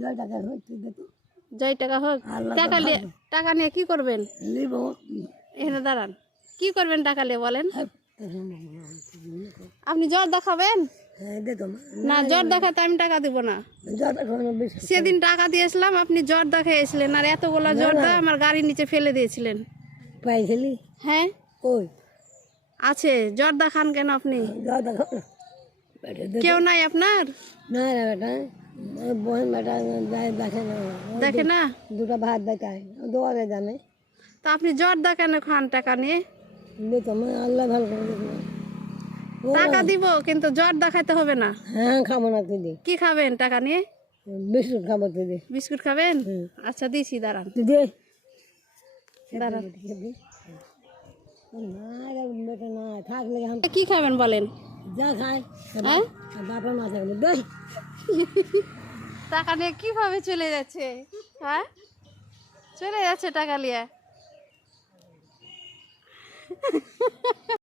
জয় টাকা হচ্ছে জয় টাকা হোক। টাকা নিয়ে টাকা নিয়ে কি করবেন? লিব এখানে দাঁড়ান। কি করবেন টাকা নিয়ে বলেন? আপনি জ্বর দেখাবেন? হ্যাঁ না জ্বর দেখাতে আমি টাকা দিব না। সেদিন টাকা দিয়েছিলাম আপনি জ্বর দেখিয়েছিলেন আর এতগুলো জ্বর দিয়ে আমার গাড়ির নিচে ফেলে দিয়েছিলেন। পাইছিলি? হ্যাঁ। কই? আছে জ্বর দেখান কেন আপনি? কেউ নাই আপনার? না বোন বেটা যায় দেখে না। দেখে না? দুটো ভাত দেখায় দোয়ারে জানে। তা আপনি জ্বর দেখান খান টাকা নিয়ে? মানে আল্লাহ ভালো করে টাকা দিব কিন্তু জ্বর দেখাইতে হবে না? হ্যাঁ খাব না তুই কি খাবেন টাকা নিয়ে? বিস্কুট খাব তুই বিস্কুট খাবেন? আচ্ছা দিছি দাঁড়ান। তুই দে। দাঁড়ান। কি খাবেন বলেন? যা খায় হ্যাঁ? বাপের মাথা গেলে দে টাকা নিয়ে কীভাবে চলে যাচ্ছে? হ্যাঁ? চলে যাচ্ছে টাকা নিয়ে।